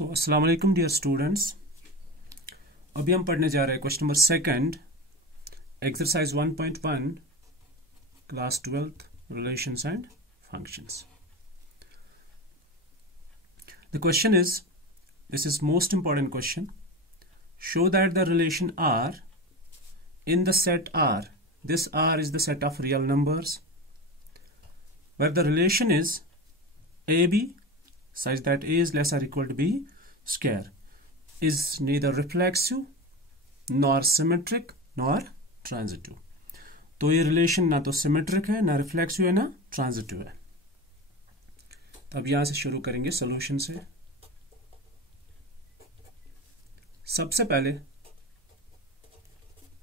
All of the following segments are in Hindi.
अस्सलाम वालेकुम डियर स्टूडेंट्स। अभी हम पढ़ने जा रहे हैं question number second, exercise 1.1, class 12th, relations and functions. The question is, this is most important question, show that the relation R in the set R, this R is the set of real numbers, where the relation is AB such that A is less or equal to B square, is neither reflexive nor symmetric nor transitive। तो ये रिलेशन ना तो सिमेट्रिक है, ना रिफ्लेक्सिव है, ना ट्रांजिटिव है। तो अब यहां से शुरू करेंगे सॉल्यूशन से। सबसे पहले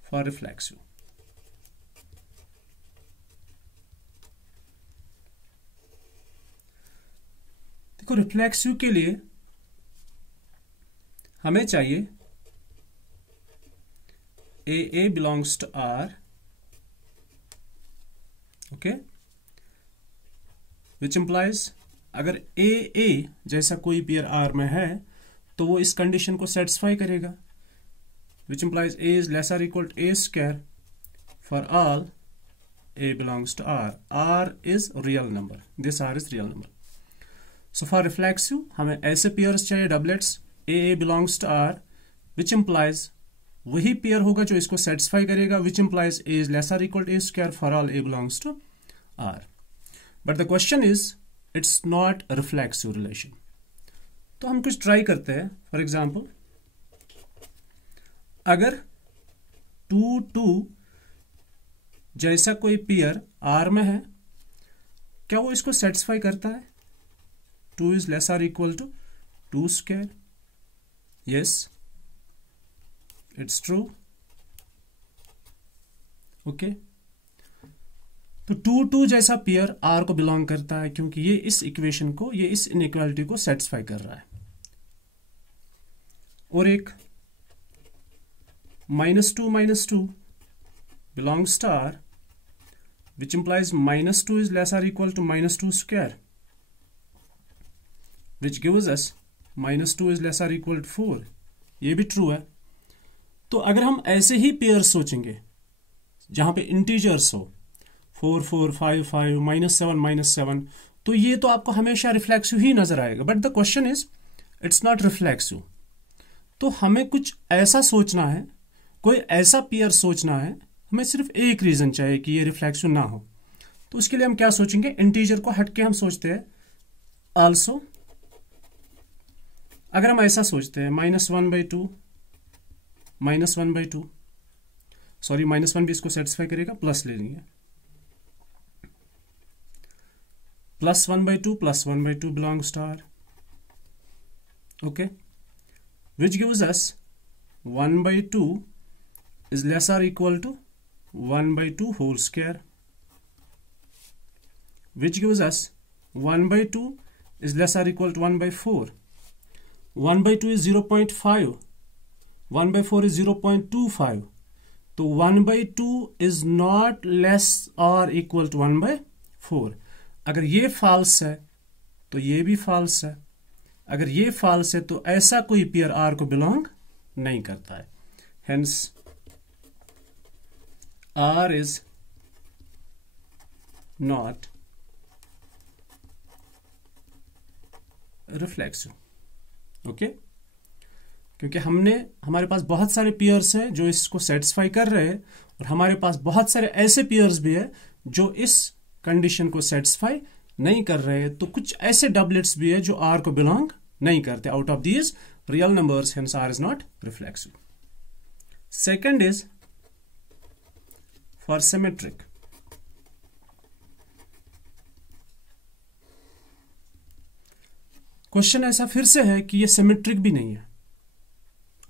फॉर रिफ्लेक्सिव, देखो रिफ्लेक्सिव के लिए हमें चाहिए A belongs to R, okay, which implies अगर ए जैसा कोई पेयर आर में है तो वो इस कंडीशन को सेटिस्फाई करेगा, which implies A is less or equal to A square for all A belongs to R. R is real number. This R is real number. So for reflexive हमें ऐसे पेयर्स चाहिए, doublets, A belongs to R, which implies वही पेयर होगा जो इसको सेटिस्फाई करेगा, which implies A is less or equal to A square for all A belongs to R. But the question is, it's not a reflexive relation. तो हम कुछ ट्राई करते हैं। फॉर एग्जाम्पल, अगर 2 जैसा कोई पेयर आर में है, क्या वो इसको सेटिस्फाई करता है? 2 is less or equal to 2 square, yes, it's true, okay. तो 2 जैसा पेयर आर को बिलोंग करता है क्योंकि ये इस इक्वेशन को, ये इस इनइक्वालिटी को सेटिस्फाई कर रहा है। और एक -2 belongs to R, which implies -2 is less or equal to -2 square, which gives us -2 is less or equal to 4। ये भी ट्रू है। तो अगर हम ऐसे ही पेयर सोचेंगे जहां पे इंटीजर्स हो 4 4 5 5 -7 -7, तो ये तो आपको हमेशा रिफ्लेक्सिव ही नजर आएगा। But the question is, it's not reflexive. तो हमें कुछ ऐसा सोचना है, कोई ऐसा पेयर सोचना है, हमें सिर्फ एक रीजन चाहिए कि ये रिफ्लेक्सिव ना हो। तो उसके लिए हम क्या सोचेंगे? इंटीजर को हटके हम सोचते हैं आल्सो। अगर हम ऐसा सोचते हैं -1/2, सॉरी -1 भी इसको सेटिस्फाई करेगा, प्लस ले लेंगे, +1/2 belongs to R, okay, which gives us 1/2 is less or equal to 1/2 whole square, which gives us 1/2 is less or equal to 1/4. 1/2 is 0.5, 1/4 is 0.25. तो 1/2 is not less or equal to 1/4। अगर ये false है तो ये भी false है। अगर ये false है तो ऐसा कोई पेयर R को belong नहीं करता है। Hence R is not reflexive, okay, क्योंकि हमारे पास बहुत सारे पेयर्स हैं जो इसको सेटिस्फाई कर रहे हैं, और हमारे पास बहुत सारे ऐसे पेयर्स भी हैं जो इस कंडीशन को सेटिस्फाई नहीं कर रहे हैं। तो कुछ ऐसे डबलेट्स भी है जो R को बिलोंग नहीं करते out of these real numbers, hence R is not reflexive. Second is for symmetric. Question ऐसा फिर से है कि ये सिमेट्रिक भी नहीं है।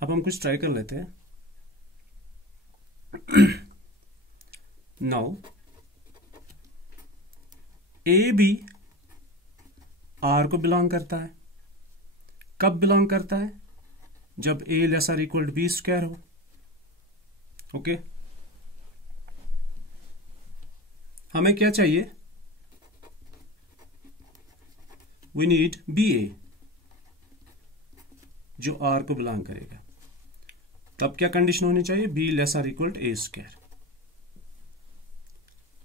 अब हम कुछ ट्राई कर लेते हैं। नाउ ए बी आर को बिलोंग करता है। कब बिलोंग करता है? जब A less or equal to B square हो, ओके। हमें क्या चाहिए? we need BA. जो आर को बिलोंग करेगा। तब क्या कंडीशन होनी चाहिए? B less or equal to A square.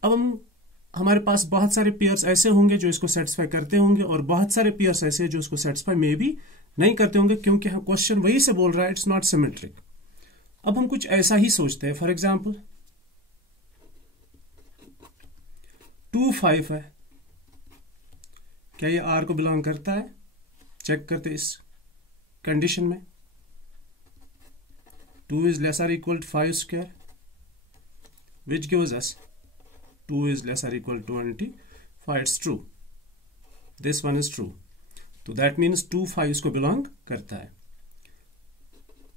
अब हमारे पास बहुत सारे पेयर्स ऐसे होंगे जो इसको सेटिस्फाई करते होंगे और बहुत सारे पेयर्स ऐसे जो इसको सेटिस्फाई मे भी नहीं करते होंगे, क्योंकि हम क्वेश्चन वही से बोल रहा है इट्स नॉट सिमेट्रिक। अब हम कुछ ऐसा ही सोचते हैं, फॉर एग्जाम्पल 2 5 है, क्या ये आर को बिलोंग करता है? चेक करते इस कंडीशन में। 2 is less or equal to 5 square, which gives us 2 is less or equal to 25. It's true. This one is true. तो that means 2 5 इसको बिलोंग करता है।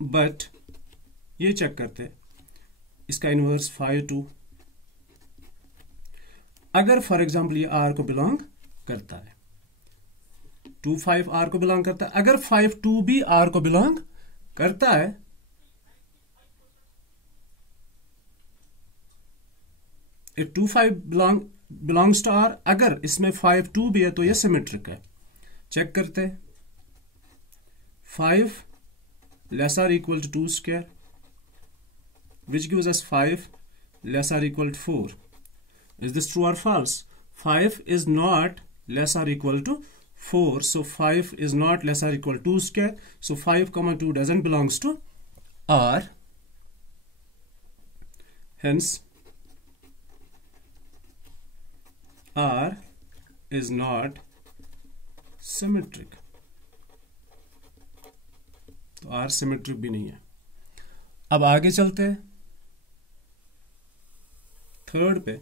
बट ये चेक करते हैं इसका इनवर्स 5 2। अगर फॉर एग्जाम्पल ये आर को बिलोंग करता है, 2 5 आर को बिलोंग करता है, अगर 5 2 भी आर को बिलोंग करता है, इफ 2 5 बिलोंग्स टू आर, अगर इसमें 5 2 भी है तो ये सिमेट्रिक है। चेक करते हैं 5 less or equal to 2 square, which gives us 5 less or equal to 4. Is this true or false? 5 is not less or equal to 4, so 5 is not less or equal to 2 square, so 5 comma 2 doesn't belongs to R, hence R is not symmetric। तो R symmetric भी नहीं है। अब आगे चलते हैं थर्ड पे,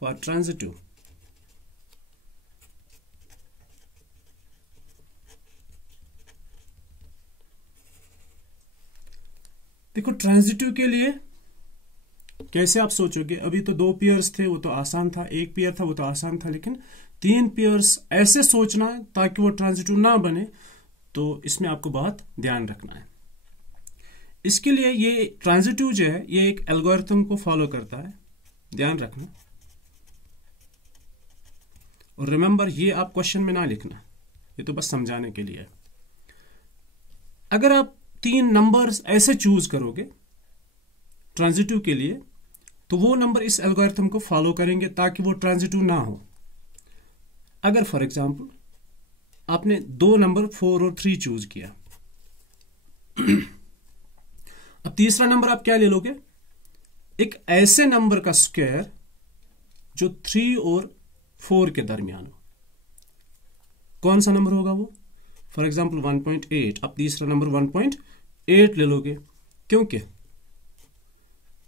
फॉर ट्रांजिटिव। देखो ट्रांजिटिव के लिए कैसे आप सोचोगे? अभी तो 2 पेयर्स थे, वो तो आसान था, 1 पेयर था, वो तो आसान था, लेकिन 3 पेयर्स ऐसे सोचना ताकि वो ट्रांजिटिव ना बने, तो इसमें आपको बहुत ध्यान रखना है। इसके लिए ये ट्रांजिटिव जो है ये एक एल्गोरिथम को फॉलो करता है, ध्यान रखना। और रिमेंबर, ये आप क्वेश्चन में ना लिखना, ये तो बस समझाने के लिए है। अगर आप 3 नंबर्स ऐसे चूज करोगे ट्रांजिटिव के लिए, तो वो नंबर इस एल्गोरिथम को फॉलो करेंगे ताकि वो ट्रांजिटिव ना हो। अगर फॉर एग्जांपल आपने 2 नंबर 4 और 3 चूज किया, अब तीसरा नंबर आप क्या ले लोगे? एक ऐसे नंबर का स्क्वायर जो 3 और 4 के दरमियान हो। कौन सा नंबर होगा वो? For example 1.8। आप तीसरा नंबर 1.8 ले लोगे, क्योंकि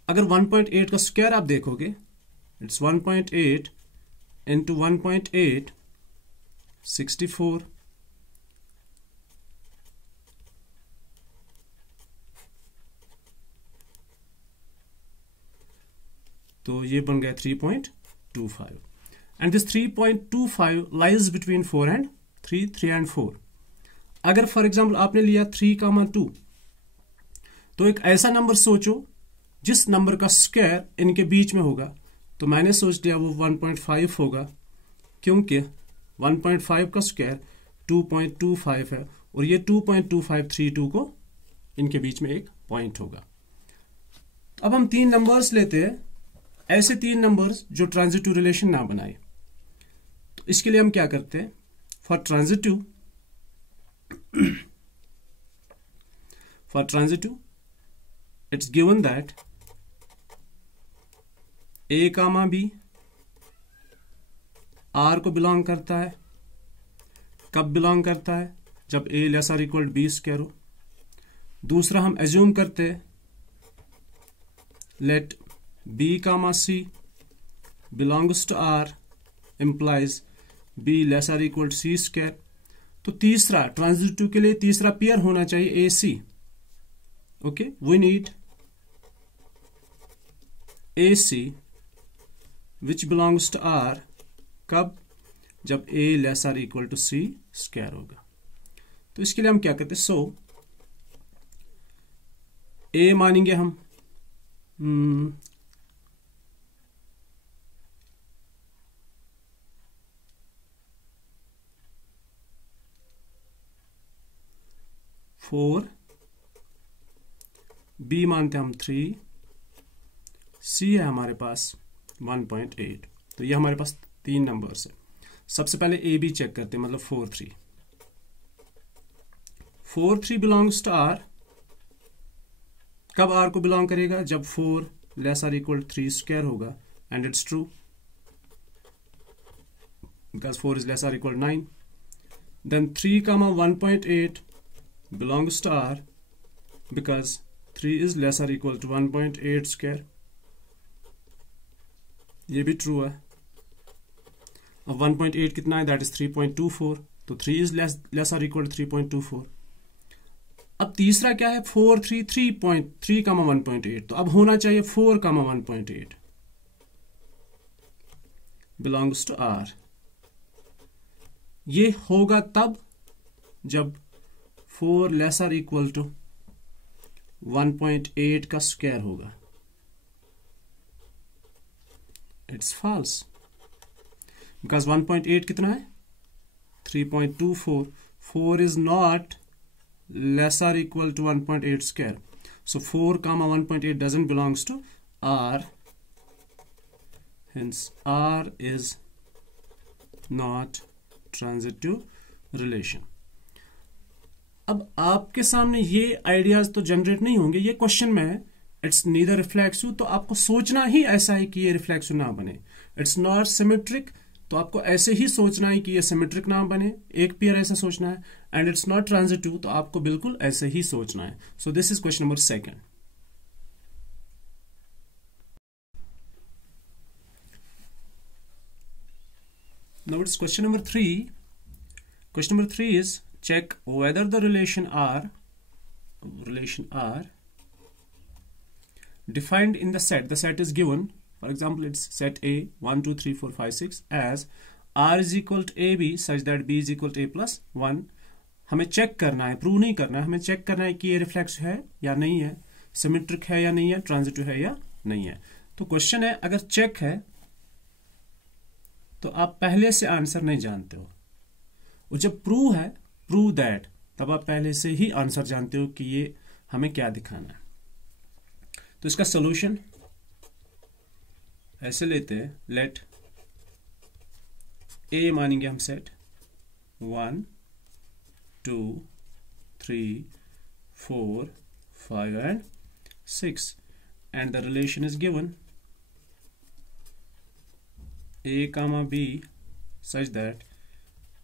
अगर 1.8 का स्क्वायर आप देखोगे, इट्स 1.8 इंटू 1.8 64, तो ये बन गया 3.25 and this 3.25 lies between 4 and 3 and 4। अगर फॉर एग्जाम्पल आपने लिया 3,2, तो एक ऐसा नंबर सोचो जिस नंबर का स्क्वायर इनके बीच में होगा, तो मैंने सोच लिया वो 1.5 होगा, क्योंकि 1.5 का स्क्वायर 2.25 है और ये 2.2532 को इनके बीच में एक पॉइंट होगा। अब हम 3 नंबर्स लेते हैं, ऐसे 3 नंबर्स जो ट्रांजिटिव रिलेशन ना बनाए। तो इसके लिए हम क्या करते हैं? For transitive it's given that A comma B R को बिलोंग करता है। कब बिलोंग करता है? जब A less or equal B square हो। दूसरा हम एज्यूम करते हैं let B comma C belongs to R implies B less or equal to C square। तो तीसरा ट्रांजिटिव के लिए तीसरा पेयर होना चाहिए AC। Okay, we need AC which belongs to R। कब? जब A less or equal to C square होगा। तो इसके लिए हम क्या करते हैं? सो A मानेंगे हम 4, B मानते हम 3, C है हमारे पास 1.8। तो ये हमारे पास 3 नंबर्स है। सबसे पहले ए बी चेक करते हैं, मतलब 4 3। 4 3 बिलोंग्स टू आर। कब आर को बिलोंग करेगा? जब 4 लेस आर इक्वल 3 स्क्वायर होगा, and it's true because 4 is less or equal 9। Then 3 comma 1.8 belongs to R because 3 is less or equal to 1.8 square। ये भी ट्रू है। अब 1.8 कितना है? That is 3.24। तो 3 इज लेस और इक्वल टू 3.24। अब तीसरा क्या है? 4 3 3.3 comma 1.8। तो अब होना चाहिए 4 comma 1.8 बिलोंग्स टू R। ये होगा तब जब 4 लेस और इक्वल टू 1.8 का स्क्वायर होगा। इट्स फॉल्स बिकॉज 1.8 कितना है? 3.24। 4 इज नॉट लेस और equal to 1.8 square. So 4 comma 1.8 doesn't belongs to R, hence R is not transitive relation। अब आपके सामने ये आइडियाज तो जनरेट नहीं होंगे, ये क्वेश्चन में है इट्स नीदर रिफ्लेक्सिव, तो आपको सोचना ही ऐसा है कि ये रिफ्लेक्सिव ना बने। इट्स नॉट सिमेट्रिक, तो आपको ऐसे ही सोचना है कि ये सिमेट्रिक ना बने, एक पेयर ऐसा सोचना है। एंड इट्स नॉट ट्रांजिटिव, तो आपको बिल्कुल ऐसे ही सोचना है। So this is question number 2। Now it's question number 3. Question number 3 is check whether the relation R defined in the set is given, for example it's set A 1 2 3 4 5 6 as R is equal to AB such that B is equal to A plus 1। हमें चेक करना है, प्रूव नहीं करना है, हमें चेक करना है कि ये रिफ्लेक्सिव है या नहीं है, सिमेट्रिक है या नहीं है, ट्रांजिटिव है या नहीं है। तो क्वेश्चन है अगर चेक है तो आप पहले से आंसर नहीं जानते हो, और जब प्रूव है, प्रूव दैट, तब आप पहले से ही आंसर जानते हो कि ये हमें क्या दिखाना है। तो इसका सॉल्यूशन ऐसे लेते हैं, लेट ए मानेंगे हम set 1 2 3 4 5 and 6 and the relation is given A comma B such that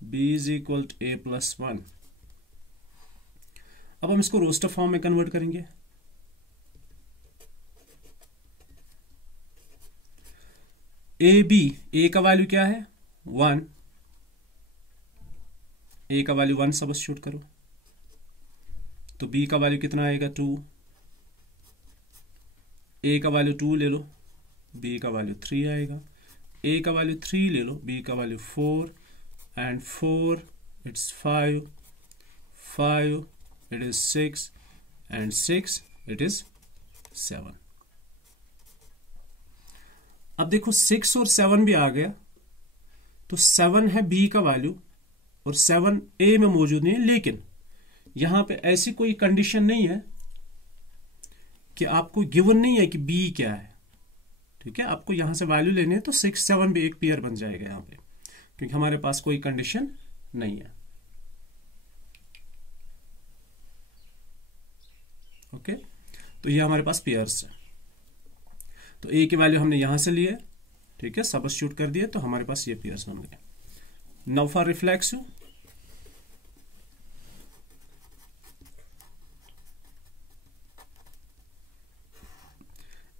B is equal to A plus 1। अब हम इसको रोस्टर फॉर्म में कन्वर्ट करेंगे। A B, A का वैल्यू क्या है? 1। A का वैल्यू 1 सब्स्टिट्यूट करो, तो B का वैल्यू कितना आएगा? 2। A का वैल्यू 2 ले लो, B का वैल्यू 3 आएगा। A का वैल्यू 3 ले लो, B का value 4 and 4 it's 5 it is 6 and 6 it is 7। अब देखो 6 और 7 भी आ गया, तो 7 है B का वैल्यू और 7 A में मौजूद नहीं है, लेकिन यहां पे ऐसी कोई कंडीशन नहीं है कि आपको गिवन नहीं है कि B क्या है। ठीक है, आपको यहां से वैल्यू लेनी है, तो 6 7 भी एक पेयर बन जाएगा यहां पे, क्योंकि हमारे पास कोई कंडीशन नहीं है। ओके, तो ये हमारे पास पेयर्स है। तो ए की वैल्यू हमने यहां से लिए, ठीक है, सब्स्टिट्यूट कर दिए, तो हमारे पास ये पेयर्स बन गए। नाउ फॉर रिफ्लेक्सिव,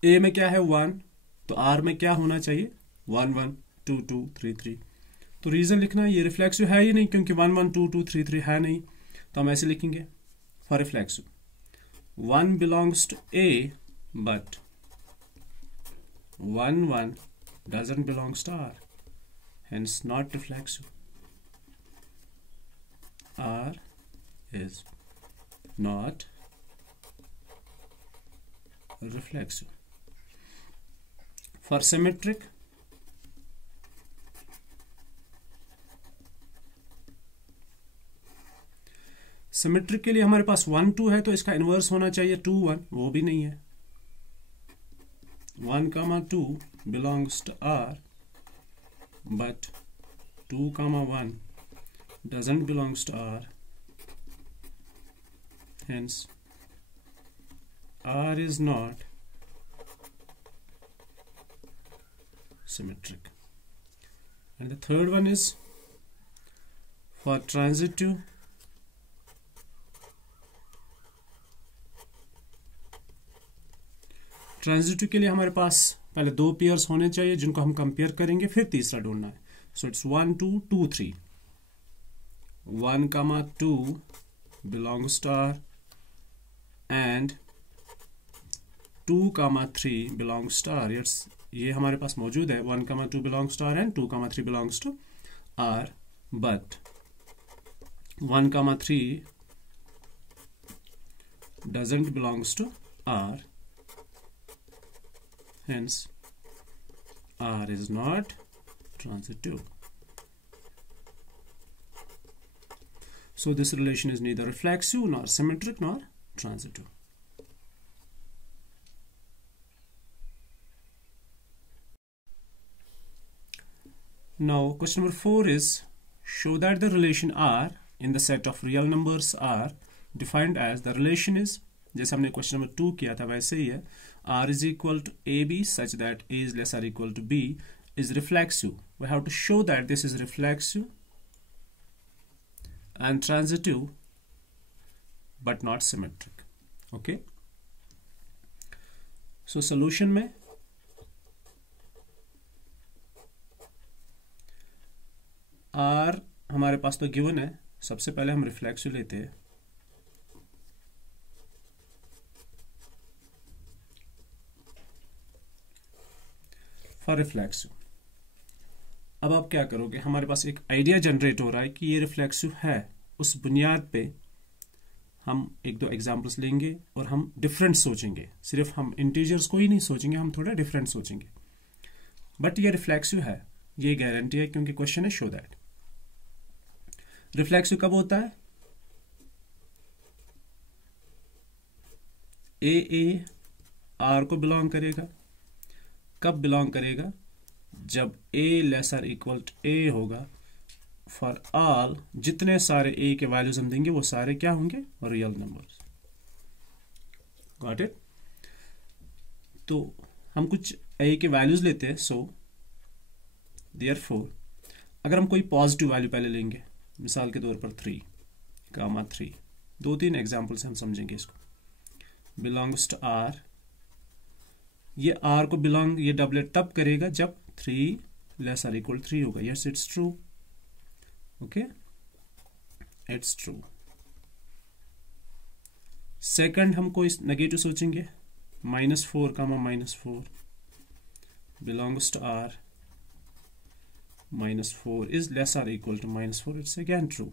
ए में क्या है? 1, तो आर में क्या होना चाहिए? 1 1 2 2 3 3। तो रीजन लिखना है, ये रिफ्लेक्सिव है ही नहीं, क्योंकि 1 1 2 2 3 3 है नहीं, तो हम ऐसे लिखेंगे for reflexive 1 belongs to A but 1 1 doesn't belongs to R, hence not reflexive। R is not reflexive। For symmetric, symmetric के लिए हमारे पास 1 2 है तो इसका इनवर्स होना चाहिए 2 1, वो भी नहीं है। 1 2 belongs to R, but 2 1 doesn't belongs to R. Hence, R is not symmetric. And the third one is for transitive. Transitive के लिए हमारे पास पहले 2 पेयर्स होने चाहिए जिनको हम कंपेयर करेंगे, फिर तीसरा ढूंढना है। So it's 1 2 2 3। 1 2 belongs to R and 2 3 belongs to R. ये हमारे पास मौजूद है। 1 2 belongs to R and 2 3 belongs to R, but 1 3 doesn't belongs to R. Hence, R is not transitive. So this relation is neither reflexive nor symmetric nor transitive. Now question number 4 is, show that the relation R in the set of real numbers are defined as, the relation is, जैसे हमने क्वेश्चन नंबर 2 किया था वैसे ही है, R is equal to AB such that A is less or equal to B is reflexive. We have to show that this is reflexive and transitive but not symmetric. Okay, so solution में R हमारे पास तो गिवन है, सबसे पहले हम रिफ्लेक्सिव लेते हैं। फॉर रिफ्लेक्सिव अब आप क्या करोगे, हमारे पास एक आइडिया जनरेट हो रहा है कि ये रिफ्लेक्सिव है। उस बुनियाद पे हम 1-2 एग्जांपल्स लेंगे और हम डिफरेंट सोचेंगे। सिर्फ हम इंटीजर्स को ही नहीं सोचेंगे, हम थोड़ा डिफरेंट सोचेंगे। बट ये रिफ्लेक्सिव है, ये गारंटी है, क्योंकि क्वेश्चन है शो दैट। रिफ्लेक्सिव कब होता है? ए आर को बिलोंग करेगा। कब बिलोंग करेगा? जब a lesser equal to a होगा। फॉर ऑल जितने सारे a के वैल्यूज हम देंगे वो सारे क्या होंगे? Real numbers. Got it? तो हम कुछ a के वैल्यूज लेते हैं। सो देयरफॉर अगर हम कोई पॉजिटिव वैल्यू पहले लेंगे, मिसाल के तौर पर 3, 2-3 एग्जाम्पल से हम समझेंगे इसको। बिलोंग्स टू r, ये r को बिलोंग, ये डबलेट तब करेगा जब 3 लेसर इक्वल 3 होगा। Yes it's true. Okay, it's true. Second हम कोई नेगेटिव सोचेंगे। -4, -4 belongs to r, -4 is lesser equal to -4, it's again true.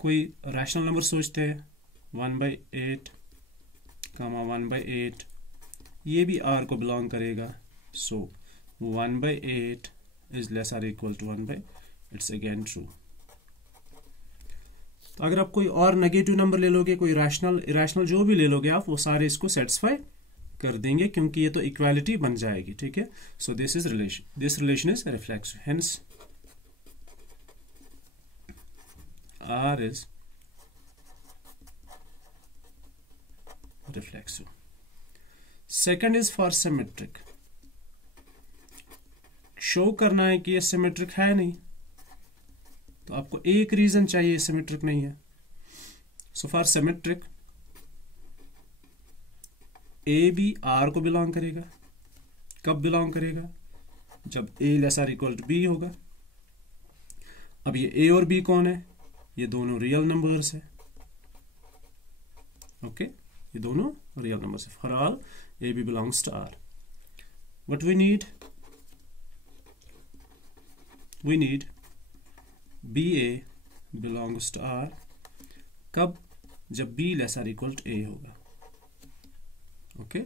कोई रैशनल नंबर सोचते हैं। 1/8, 1/8, ये भी r को बिलोंग करेगा। So 1/8 is less or equal to 1/8, it's again true. तो अगर आप कोई और नेगेटिव नंबर ले लोगे, कोई रैशनल इरेशनल जो भी ले लोगे आप, वो सारे इसको सेटिस्फाई कर देंगे, क्योंकि ये तो इक्वालिटी बन जाएगी। ठीक है, so this relation is reflexive. Hence R is reflexive. Second is for symmetric. Show करना है कि ये सिमेट्रिक है नहीं, तो आपको एक रीजन चाहिए सिमेट्रिक नहीं है। So for symmetric A B R को बिलोंग करेगा। कब बिलोंग करेगा? जब A less or equal to B होगा। अब ये ए और बी कौन है? ये दोनों रियल नंबर्स है। ओके, ये दोनों रियल नंबर्स है। For all A B belongs to R, what we need B A belongs to R. कब? जब B less or equal to A होगा। ओके,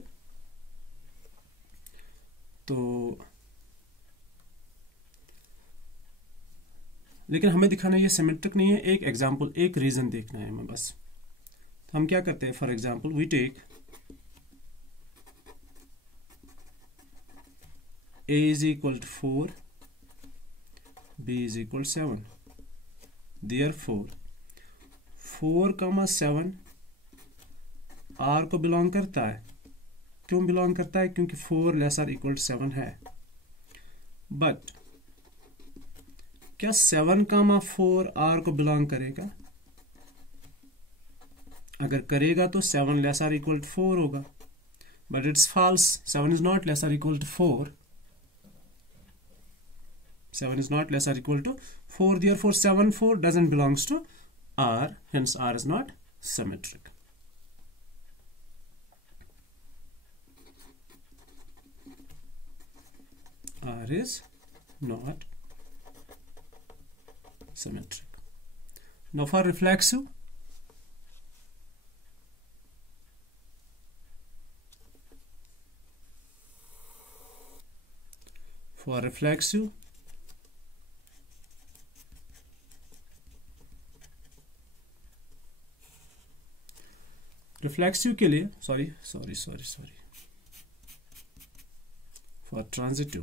तो लेकिन हमें दिखाना ये सिमेट्रिक नहीं है, एक एग्जाम्पल, एक रीजन देखना है हमें बस। तो हम क्या करते हैं, for example we take a is equal to 4, b is equal to 7. Therefore 4, 7 r को बिलोंग करता है। क्यों बिलोंग करता है? क्योंकि 4 लेसर इक्वल टू 7 है। बट क्या 7, 4 r को बिलोंग करेगा? अगर करेगा तो 7 लेसर इक्वल टू 4 होगा, but it's false. 7 is not lesser equal to 4. 7 is not lesser equal to 4. Therefore 7, 4 doesn't belongs to R. Hence R is not symmetric. R is not symmetric. Now for reflexive. For reflexive, reflexive के लिए सॉरी फॉर ट्रांजिटिव,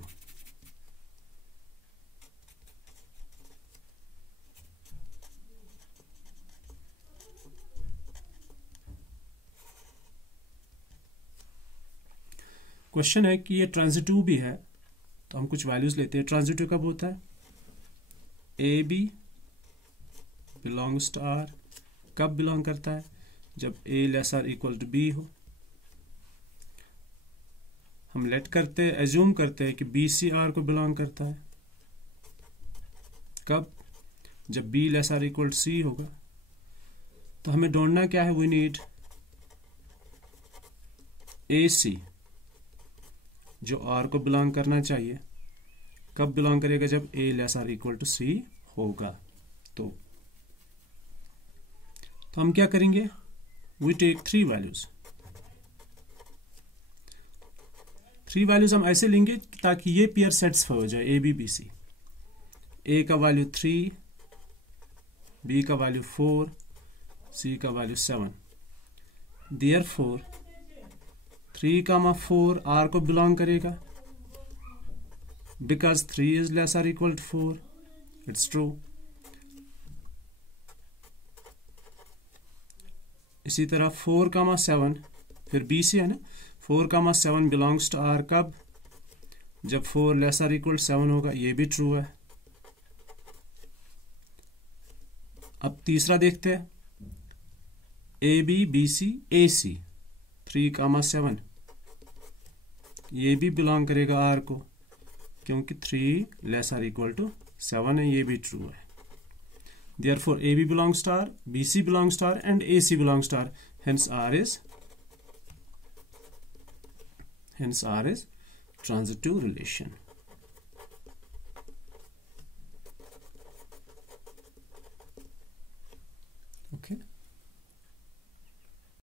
क्वेश्चन है कि ये ट्रांजिटिव भी है, तो हम कुछ वैल्यूज लेते हैं। ट्रांजिटिव कब होता है? A B belongs to R. कब बिलोंग करता है? जब a lesser equal to b हो। हम एज्यूम करते हैं कि b c r को बिलोंग करता है। कब? जब b lesser equal to c होगा। तो हमें ढूंढना क्या है? वी नीड ac, जो r को बिलोंग करना चाहिए। कब बिलोंग करेगा? जब a lesser equal to c होगा। तो हम क्या करेंगे? We take 3 values. 3 values हम ऐसे लेंगे ताकि ये पेयर सेटिस्फाई हो जाए, A B B C. A का वैल्यू 3, बी का वैल्यू 4, सी का वैल्यू 7। Therefore 3, 4 R को बिलोंग करेगा, because 3 is lesser equal to 4. It's true. इसी तरह 4, 7 फिर बी सी है ना। 4, 7 बिलोंग्स टू आर। कब? जब 4 लेसर इक्वल 7 होगा। ये भी ट्रू है। अब तीसरा देखते हैं, ए बी बी सी ए सी। 3, 7 ये भी बिलोंग करेगा आर को, क्योंकि 3 लेसर इक्वल टू 7 है। ये भी ट्रू है। Therefore AB belongs to R, BC belongs to R, and AC belongs to R. Hence R is transitive relation.